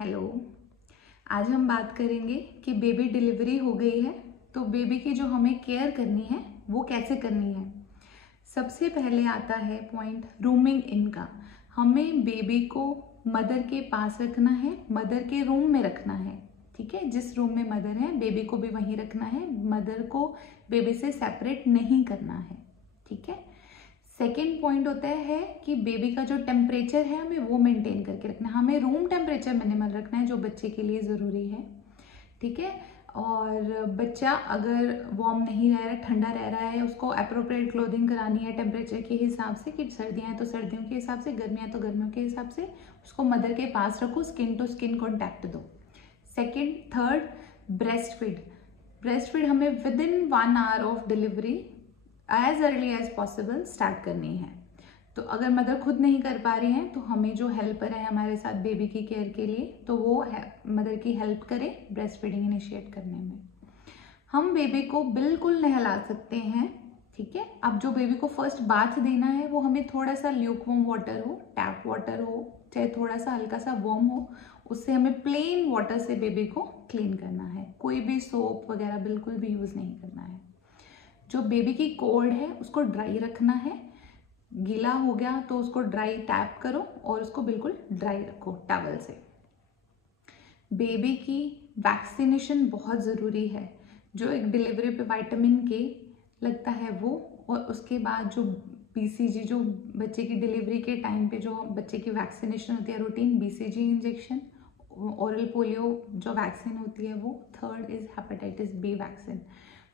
Hello. आज हम बात करेंगे कि बेबी डिलीवरी हो गई है तो बेबी की जो हमें केयर करनी है वो कैसे करनी है। सबसे पहले आता है पॉइंट रूमिंग इन का। हमें बेबी को मदर के पास रखना है, मदर के रूम में रखना है। ठीक है, जिस रूम में मदर है बेबी को भी वहीं रखना है, मदर को बेबी से सेपरेट नहीं करना है। ठीक है। सेकेंड पॉइंट होता है कि बेबी का जो टेम्परेचर है हमें वो मेंटेन करके रखना है। हमें रूम टेम्परेचर मिनिमल रखना है जो बच्चे के लिए ज़रूरी है। ठीक है। और बच्चा अगर वार्म नहीं रह रहा, ठंडा रह रहा है, उसको अप्रोप्रिएट क्लोथिंग करानी है टेम्परेचर के हिसाब से कि सर्दियाँ हैं तो सर्दियों के हिसाब से, गर्मियाँ हैं तो गर्मियों के हिसाब से। उसको मदर के पास रखो, स्किन टू स्किन कॉन्टैक्ट दो। Second, third, breast feed. Breast feed हमें within 1 hour of delivery as early as possible start करनी है। तो अगर मदर खुद नहीं कर पा रही हैं तो हमें जो हेल्पर है हमारे साथ बेबी की केयर के लिए, तो वो मदर की हेल्प करे ब्रेस्ट फीडिंग इनिशिएट करने में। हम बेबी को बिल्कुल नहला सकते हैं। ठीक है। अब जो बेबी को फर्स्ट बाथ देना है वो हमें थोड़ा सा ल्यूक वार्म वाटर हो, टैप वाटर हो, चाहे थोड़ा सा हल्का सा वार्म हो, उससे हमें प्लेन वाटर से बेबी को क्लीन करना है। कोई भी सोप वगैरह बिल्कुल भी यूज़ नहीं करना है। जो बेबी की कोर्ड है उसको ड्राई रखना है। गीला हो गया तो उसको ड्राई टैप करो और उसको बिल्कुल ड्राई रखो टॉवल से। बेबी की वैक्सीनेशन बहुत ज़रूरी है। जो एक डिलीवरी पे विटामिन के लगता है वो, और उसके बाद जो BCG, जो बच्चे की डिलीवरी के टाइम पे जो बच्चे की वैक्सीनेशन होती है routine, BCG injection, oral polio जो वैक्सीन होती है वो। Third is hepatitis B vaccine.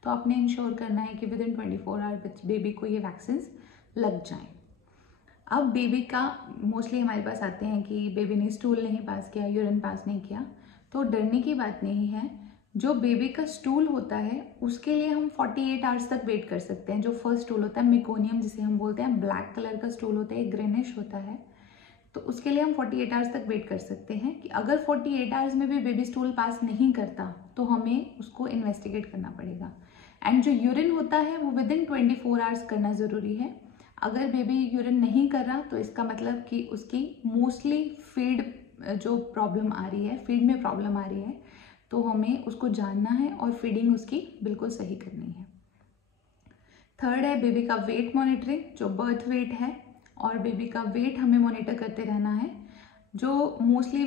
तो आपने इंश्योर करना है कि विद इन 24 आवर बेबी को ये वैक्सीन लग जाएं। अब बेबी का मोस्टली हमारे पास आते हैं कि बेबी ने स्टूल नहीं पास किया, यूरिन पास नहीं किया, तो डरने की बात नहीं है। जो बेबी का स्टूल होता है उसके लिए हम 48 आवर्स तक वेट कर सकते हैं। जो फर्स्ट स्टूल होता है मेकोनियम जिसे हम बोलते हैं, ब्लैक कलर का स्टूल होता है, ग्रेनिश होता है, तो उसके लिए हम 48 आवर्स तक वेट कर सकते हैं कि अगर 48 आवर्स में भी बेबी स्टूल पास नहीं करता तो हमें उसको इन्वेस्टिगेट करना पड़ेगा। एंड जो यूरिन होता है वो विद इन 24 आवर्स करना ज़रूरी है। अगर बेबी यूरिन नहीं कर रहा तो इसका मतलब कि उसकी मोस्टली फीड जो प्रॉब्लम आ रही है, फीड में प्रॉब्लम आ रही है, तो हमें उसको जानना है और फीडिंग उसकी बिल्कुल सही करनी है। थर्ड है बेबी का वेट मॉनिटरिंग, जो बर्थ वेट है, और बेबी का वेट हमें मॉनिटर करते रहना है। जो मोस्टली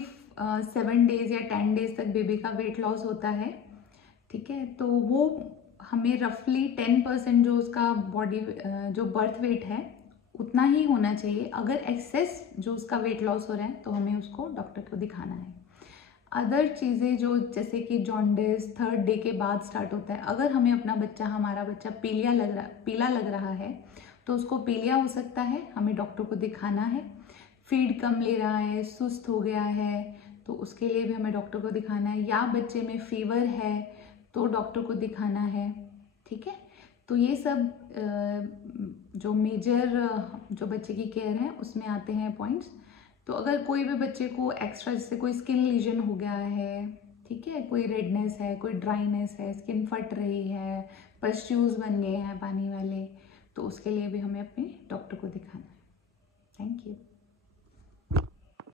7 डेज या 10 डेज तक बेबी का वेट लॉस होता है। ठीक है, तो वो हमें रफली 10% जो उसका बॉडी जो बर्थ वेट है उतना ही होना चाहिए। अगर एक्सेस जो उसका वेट लॉस हो रहा है तो हमें उसको डॉक्टर को दिखाना है। अदर चीज़ें जो जैसे कि जॉन्डिस 3rd डे के बाद स्टार्ट होता है, अगर हमें हमारा बच्चा पीला लग रहा है तो उसको पीलिया हो सकता है, हमें डॉक्टर को दिखाना है। फीड कम ले रहा है, सुस्त हो गया है, तो उसके लिए भी हमें डॉक्टर को दिखाना है। या बच्चे में फीवर है तो डॉक्टर को दिखाना है। ठीक है। तो ये सब जो मेजर जो बच्चे की केयर है उसमें आते हैं पॉइंट्स। तो अगर कोई भी बच्चे को एक्स्ट्रा, जैसे कोई स्किन लीजन हो गया है, ठीक है, कोई रेडनेस है, कोई ड्राइनेस है, स्किन फट रही है, पस्ट्यूल्स बन गए हैं पानी वाले, तो उसके लिए भी हमें अपने डॉक्टर को दिखाना है। Thank you.